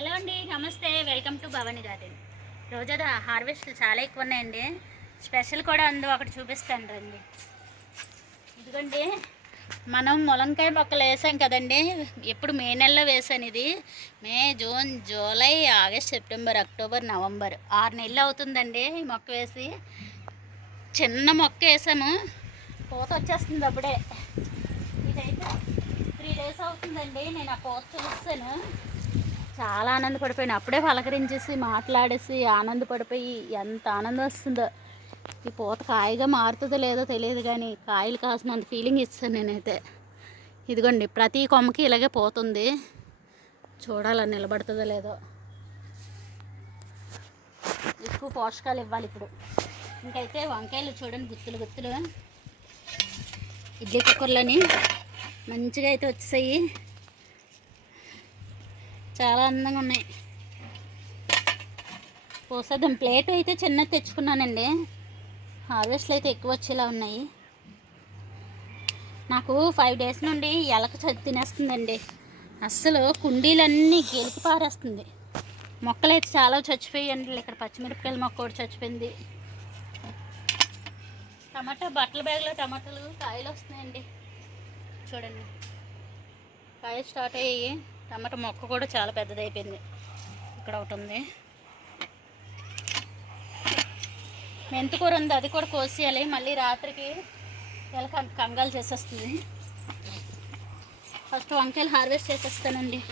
Hello అండి నమస్తే. Welcome to Bhavani garden రోజు హార్వెస్ట్ చాలా ఎక్కువ ఉన్నాయండి స్పెషల్ కూడా ఉందో ఒకటి చూపిస్తాను రండి. ఇదిగోండి మనం ములంకాయ మొక్కలు వేసాం కదండి. ఎప్పుడు మే నెలలో వేసాను ఇది. May June July August September October November. ఆరు నెలలు అవుతుందండి ఈ మొక్క వేసి. చిన్న మొక్క వేసాము. పూత వచ్చేస్తుంది అప్పుడే. ఇదైతే త్రీ డేస్ అవుతుందండి. నేను ఆ పూత చూస్తాను. చాలా ఆనందపడిపోయాను. అప్పుడే పలకరించేసి మాట్లాడేసి ఆనందపడిపోయి ఎంత ఆనందం వస్తుందో. ఈ పూత కాయగా మారుతుందో లేదో తెలియదు కానీ కాయలు కాసినంత ఫీలింగ్ ఇస్తాను నేనైతే. ఇదిగోండి ప్రతి కొమ్మకి ఇలాగే పోతుంది. చూడాలా నిలబడుతుందో లేదో. ఎక్కువ పోషకాలు ఇవ్వాలి ఇప్పుడు. ఇంకైతే వంకాయలు చూడండి గుత్తులు గుత్తులు. ఇడ్లీ కుక్కర్లని మంచిగా అయితే వచ్చేసాయి. చాలా అందంగా ఉన్నాయి. పోసేద్దాం. ప్లేట్ అయితే చిన్నది తెచ్చుకున్నానండి. హార్వెస్ట్లు అయితే ఎక్కువ వచ్చేలా ఉన్నాయి. నాకు ఫైవ్ డేస్ నుండి ఎలక చది తినేస్తుందండి. అస్సలు కుండీలన్నీ గెలికి పారేస్తుంది. మొక్కలు అయితే చాలా చచ్చిపోయాయండి. ఇక్కడ పచ్చిమిరపకాయల మొక్క కూడా చచ్చిపోయింది. టమాటా బట్టల బ్యాగ్లో టమాటాలు కాయలు వస్తున్నాయండి. చూడండి. కాయలు స్టార్ట్ అయ్యాయి. టమాటా మొక్క కూడా చాలా పెద్దది అయిపోయింది ఇక్కడ ఒకటి ఉంది. మెంతికూర ఉంది అది కూడా కోసేయాలి. మళ్ళీ రాత్రికి ఇలా కం- కంగాలు చేసేస్తుంది. ఫస్ట్ వంకాయలు హార్వెస్ట్ చేసేస్తానండి.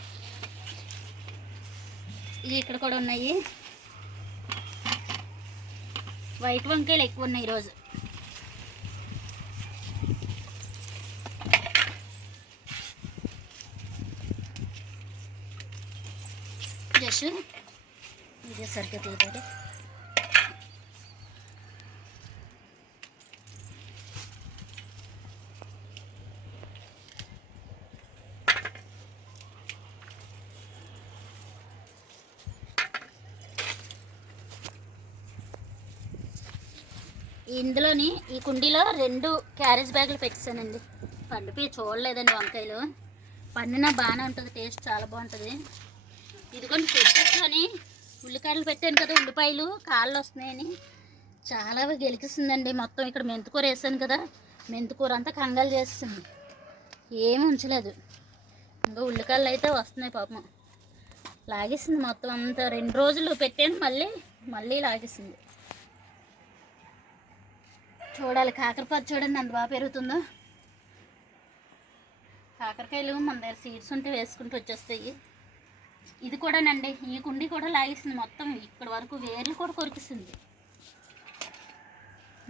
ఇవి ఇక్కడ కూడా ఉన్నాయి. వైట్ వంకాయలు ఎక్కువ ఉన్నాయి ఈరోజు. జస్ట్ ఇదే సరిగ్గా తీయలేదు ఇందులోని ఈ కుండీలో రెండు క్యారేజ్ బ్యాగులు పెట్టానండి పండిపోయి చూడలేదండి వంకాయలు. పండినా బాగానే ఉంటుంది టేస్ట్ చాలా బాగుంటుంది. ఇదిగోండి పెట్టుకొని ఉల్లికాయలు పెట్టాను కదా ఉల్లిపాయలు కాళ్ళు వస్తున్నాయని చాలా గెలికిస్తుందండి. మొత్తం ఇక్కడ మెంతికూర వేసాను కదా. మెంతుకూర అంతా కంగాలు చేస్తుంది. ఏమి ఉంచలేదు. ఇంకా ఉల్లికాయలు అయితే వస్తున్నాయి పాపం. లాగేసింది మొత్తం అంతా. రెండు రోజులు పెట్టాను మళ్ళీ మళ్ళీ లాగేసింది. చూడాలి కాకరపాత చూడండి అంత బాగా పెరుగుతుందో. కాకరకాయలు మన దగ్గర సీడ్స్ ఉంటే వేసుకుంటూ వచ్చేస్తాయి. ఇది కూడానండి ఈ కుండి కూడా లాగేసింది మొత్తం. ఇక్కడ వరకు వేర్లు కూడా కొరికిస్తుంది.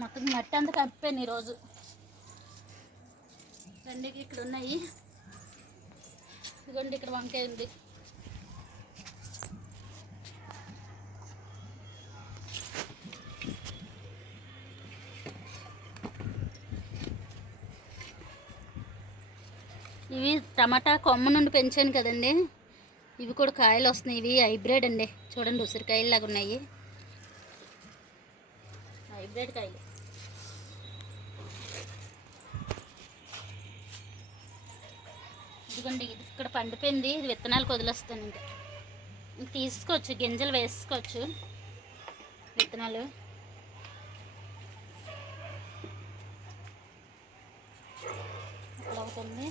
మొత్తం మట్టి అంతా కప్పాను ఈరోజు. రండి ఇక్కడ ఉన్నాయి. ఇదిగోండి ఇక్కడ వంకాయ ఉంది. ఇవి టమాటా కొమ్మ నుండి పెంచాను కదండి. ఇవి కూడా కాయలు వస్తున్నాయి ఇవి హైబ్రిడ్ అండి. చూడండి ఉసిరికాయలు లాగా ఉన్నాయి. హైబ్రిడ్ కాయలు. ఇదిగోండి ఇది ఇక్కడ పండిపోయింది. ఇది విత్తనాలకు వదిలేస్తాను ఇంకా. ఇంక తీసుకోవచ్చు. గింజలు వేసుకోవచ్చు. విత్తనాలు. అలా అవుతుంది.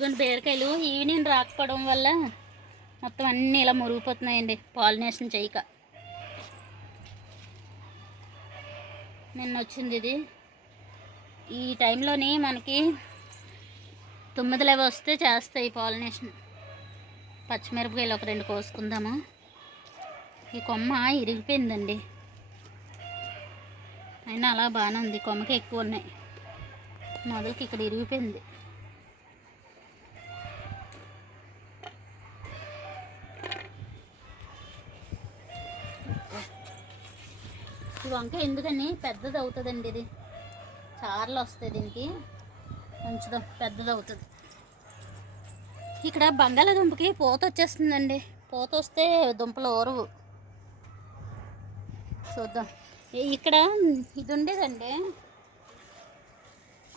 ఇదిగోండి బీరకాయలు. ఈవినింగ్ రాకపోవడం వల్ల మొత్తం అన్నీ ఇలా మురిగిపోతున్నాయండి. పాలినేషన్ చేయక. నిన్న వచ్చింది ఇది. ఈ టైంలోని మనకి తొమ్మిదిలు అవి వస్తే చేస్తాయి పాలినేషన్ పచ్చిమిరపకాయలు ఒక రెండు కోసుకుందాము. ఈ కొమ్మ ఇరిగిపోయిందండి. అయినా అలా బాగానే ఉంది. కొమ్మకి ఎక్కువ ఉన్నాయి. మొదలకి ఇక్కడ ఇరిగిపోయింది. వంకాయ ఎందుకని? పెద్దది అవుతుందండి ఇది. చార్లు వస్తాయి దీనికి. ఉంచుదాం పెద్దది అవుతుంది. ఇక్కడ బంగాళాదుంపకి పూత వచ్చేస్తుందండి. పూత వస్తే దుంపలు ఓరవు. చూద్దాం. ఇక్కడ ఇది ఉండేదండి.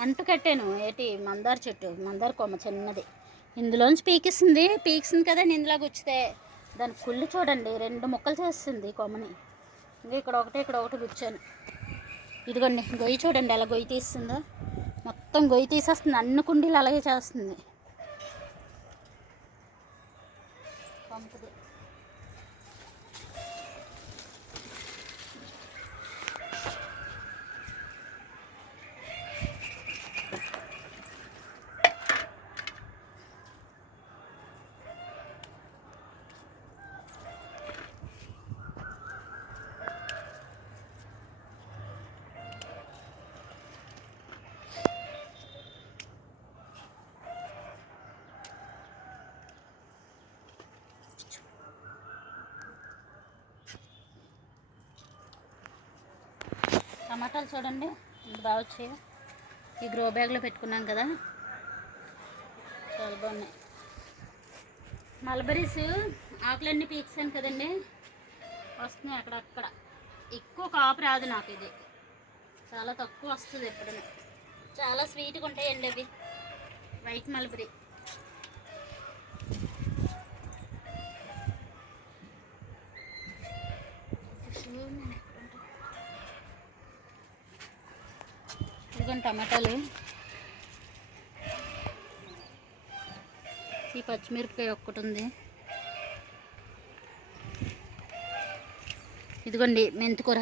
అంటు కట్టాను. ఏటి? మందార చెట్టు. మందార కొమ్మ చిన్నది. ఇందులోంచి పీకిస్తుంది. పీకిస్తుంది కదా ఇందులోకి వచ్చితే దాని కుళ్ళు చూడండి. రెండు ముక్కలు చేస్తుంది కొమ్మని. ఇంకా ఇక్కడ ఒకటి ఇక్కడ ఒకటి గుచ్చాను ఇదిగోండి గొయ్యి చూడండి ఎలా గొయ్యి తీస్తుందో. మొత్తం గొయ్యి తీసేస్తుంది అన్ని కుండీలు అలాగే చేస్తుంది. పంపుది. టమాటాలు చూడండి బాగా వచ్చాయి. ఈ గ్రో బ్యాగ్లో పెట్టుకున్నాం కదా. చాలా బాగున్నాయి. మల్బరీస్ ఆకులన్నీ పీక్సాను కదండి. వస్తున్నాయి అక్కడక్కడ. ఎక్కువ కాపు రాదు నాకు ఇది. చాలా తక్కువ వస్తుంది ఎప్పుడైనా. చాలా స్వీట్గా ఉంటాయండి అవి. వైట్ మల్బరీ టమాటాలు ఈ పచ్చిమిరపకాయ ఒక్కటి ఉంది. ఇదిగోండి మెంతికూర.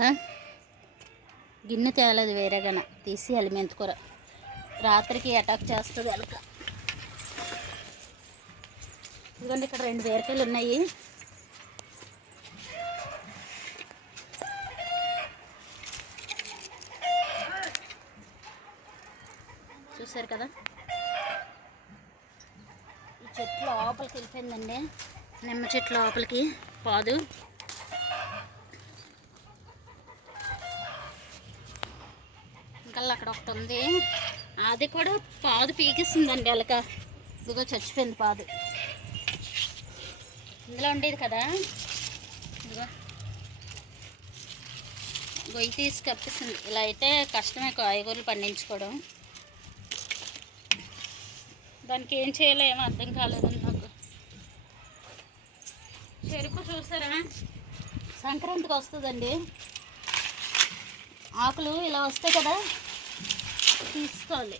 గిన్నె తేలేదు వేరేగాన. తీసేయాలి మెంతికూర. రాత్రికి అటాక్ చేస్తుంది ఎలక. ఇదిగోండి ఇక్కడ రెండు వేరకాయలు ఉన్నాయి. చూసారు కదా? ఈ చెట్టు లోపలికి వెళ్ళిపోయిందండి. నిమ్మ చెట్టు లోపలికి పాదు. ఇంకా అక్కడ ఒకటి ఉంది. అది కూడా పాదు పీకిస్తుందండి ఎలక ఇదిగో చచ్చిపోయింది పాదు. ఇందులో ఉండేది కదా? ఇదిగో. గొయ్యి తీసి కప్పిస్తుంది ఇలా అయితే కష్టమే కాయగూరలు పండించుకోవడం. దానికి ఏం చేయాలో ఏమో అర్థం కాలేదండి నాకు. చెరుకు చూసారా? సంక్రాంతికి వస్తుందండి. ఆకులు ఇలా వస్తాయి కదా తీసుకోవాలి.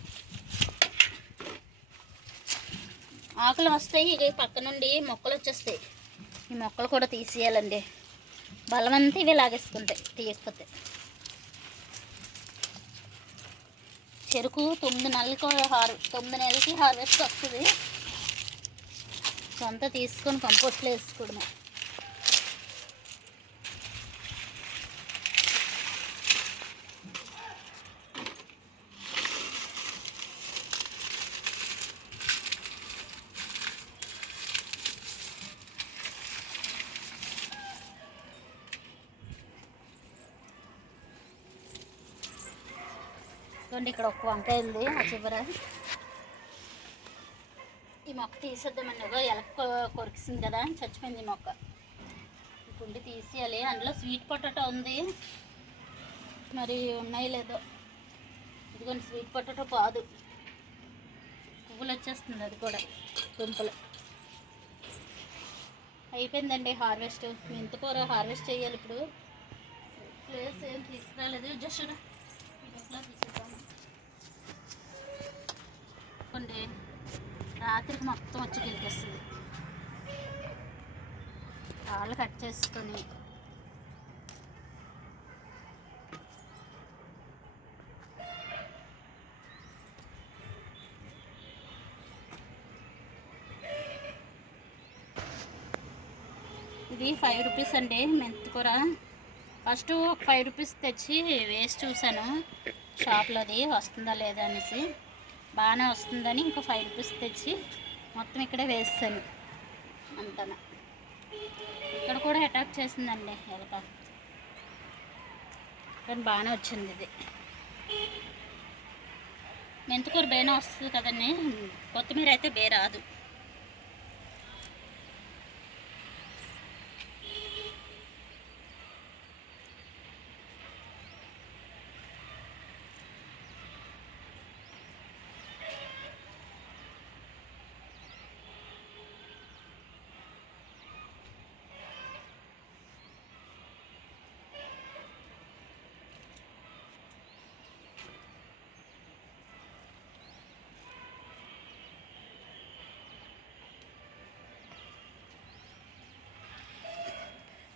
ఆకులు వస్తాయి ఇక పక్క నుండి మొక్కలు వచ్చేస్తాయి. ఈ మొక్కలు కూడా తీసేయాలండి. బలమంతా ఇవి లాగేసుకుంటాయి తీయకపోతే. చెరుకు తొమ్మిది నెలలకు హార్ తొమ్మిది నెలలకి హార్వెస్ట్ వస్తుంది. సొంత తీసుకొని కంపోస్ట్లో వేసుకోవడమే చూడండి ఇక్కడ ఒక వంకాయ ఉంది ఆ చివర. ఈ మొక్క తీసేద్దామని ఇగో ఎలక కొరికిసింది కదా చచ్చిపోయింది ఈ మొక్క. గుండి తీసేయాలి. అందులో స్వీట్ పొటాటో ఉంది. మరి ఉన్నాయి లేదో. ఇదిగోండి స్వీట్ పొటాటో కాదు పువ్వులు వచ్చేస్తుంది అది కూడా దుంపలు. అయిపోయిందండి హార్వెస్ట్. మెంతికూర హార్వెస్ట్ చేయాలి ఇప్పుడు. ప్లేస్ ఏం తీసుకురాలేదు. జస్ట్ రాత్రికి మొత్తం వచ్చి గెలికేస్తుంది కాళ్ళు కట్ చేసుకొని. ఇది ఫైవ్ రూపీస్ అండి మెంతికూర ఫస్ట్ ఫైవ్ రూపీస్ తెచ్చి వేసి చూశాను. షాప్లోది వస్తుందా లేదా అనేసి. బాగానే వస్తుందని ఇంకో ఫైవ్ రూపీస్ తెచ్చి మొత్తం ఇక్కడే వేస్తాను అంతన. ఇక్కడ కూడా అటాక్ చేసిందండి ఎలక. కానీ బాగానే వచ్చింది ఇది. మెంతుకూర బేనా వస్తుంది కదండి. కొత్తిమీర అయితే బే రాదు.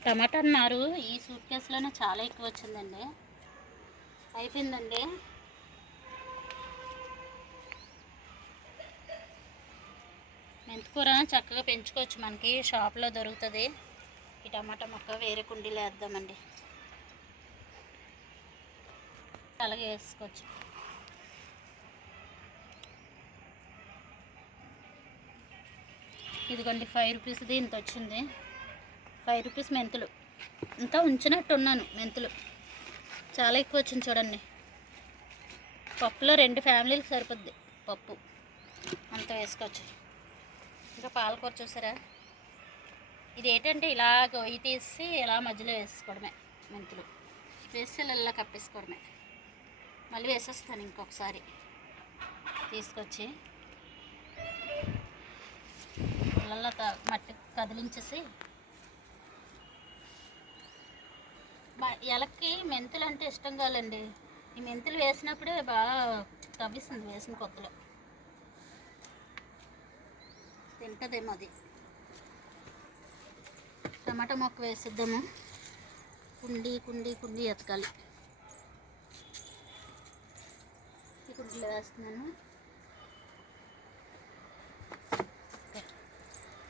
టమాటా నారు ఈ సూట్ కేసులోనే చాలా ఎక్కువ వచ్చిందండి అయిపోయిందండి. మెంతికూర చక్కగా పెంచుకోవచ్చు మనకి. షాప్లో దొరుకుతుంది. ఈ టమాటా మొక్క వేరే కుండీలో వేద్దామండి. అలాగే వేసుకోవచ్చు. ఇదిగోండి ఫైవ్ రూపీస్ది ఇంత వచ్చింది ఫైవ్ రూపీస్ మెంతులు. ఇంకా ఉంచినట్టు ఉన్నాను మెంతులు. చాలా ఎక్కువ వచ్చింది చూడండి. పప్పులో రెండు ఫ్యామిలీలకు సరిపోద్ది పప్పు. అంత వేసుకోవచ్చు. ఇంకా పాలకూర చూసారా? ఇది ఏంటంటే ఇలా గొయ్యి తీసి ఇలా మధ్యలో వేసుకోవడమే మెంతులు. వేసి ఇలా కప్పేసుకోవడమే. మళ్ళీ వేసేస్తాను ఇంకొకసారి. తీసుకొచ్చి ఇళ్ళల్లో మట్టి కదిలించేసి బా- ఎలక్కి మెంతులు అంటే ఇష్టం కాదండి. ఈ మెంతులు వేసినప్పుడే బాగా తవ్విస్తుంది వేసిన కొత్తలో. తింటదేమో అది. టమాటా మొక్క వేసిద్దాము. కుండి కుండి కుండి ఎతకాలి. ఈ కుండీలో వేస్తున్నాను.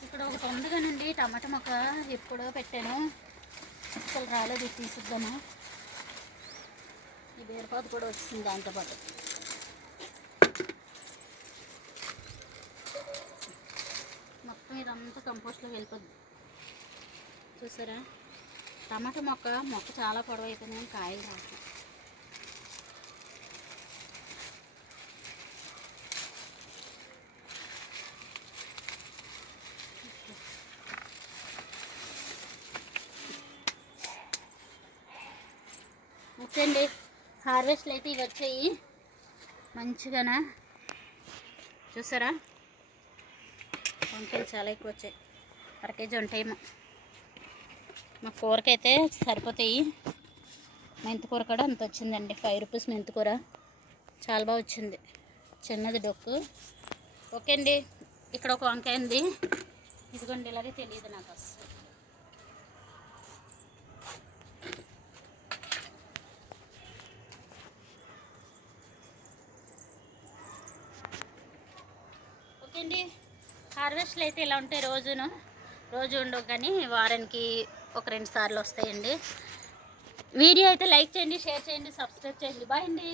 ఇక్కడ ఒకటి ఉంది కానండి టమాటా మొక్క ఎప్పుడో పెట్టాను. అసలు రాలేదు ఇది తీసిద్దాము? ఈ బీరపాత కూడా వచ్చింది దాంతోపాటు మొత్తం ఇదంతా కంపోస్ట్లో వెళ్ళిపోద్ది. చూసారా? టమాటా మొక్క మొక్క చాలా పొడవు అయిపోయింది కాయలు రాదు అండి హార్వెస్ట్లు అయితే ఇవి వచ్చాయి. మంచిగానా? చూసారా? వంకాయలు చాలా ఎక్కువ వచ్చాయి. అర కేజీ ఉంటాయేమో మా కూరకైతే సరిపోతాయి. మెంతికూర కూడా అంత వచ్చిందండి. ఫైవ్ రూపీస్ మెంతికూర. చాలా బాగా వచ్చింది. చిన్నది డొక్కు. ఓకే అండి. ఇక్కడ ఒక వంకాయ ఉంది. ఇదిగోండి ఇలాగే తెలియదు నాకు అసలు ఓకే అండి హార్వెస్ట్లు అయితే ఇలా ఉంటాయి రోజును. రోజు ఉండవు కానీ వారానికి ఒక రెండు సార్లు వస్తాయండి. వీడియో అయితే లైక్ చేయండి షేర్ చేయండి సబ్స్క్రైబ్ చేయండి. బాయ్ అండి.